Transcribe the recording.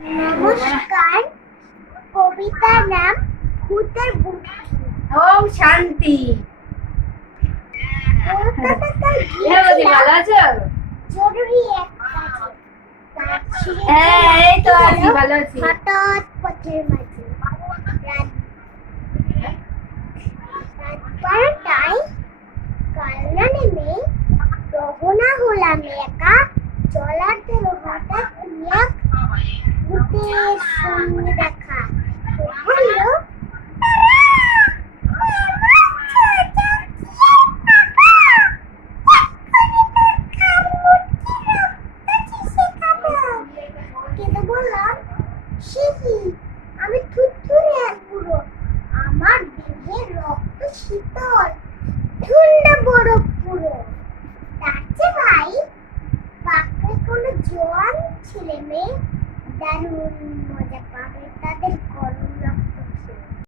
নমস্কার, কবিতার নাম ভূতের বুদ্ধি। ওম শান্তি। কলকাতায় ভালো গিয়েছিলাম আছো? জরুরি এক কাজে। তার ছেলে হ্যাঁ, এই তো আছি, ভালো আছি। হঠাৎ পথের মাঝে রাত 12টায় কালনা নেমে রওনা হলাম একা। চলার দিল হঠাৎ এক ভূতের সঙ্গে দেখা। ও বলল, কিন্তু বললাম, সে কি? আমি থুরথুরে এক বুড়ো, আমার দেহের রক্ত শীতল, ঠান্ডা বরফ পুরো। তার চেয়ে ভাই পাকড়ে কোনো জোয়ান ছেলে মেয়ে দারুণ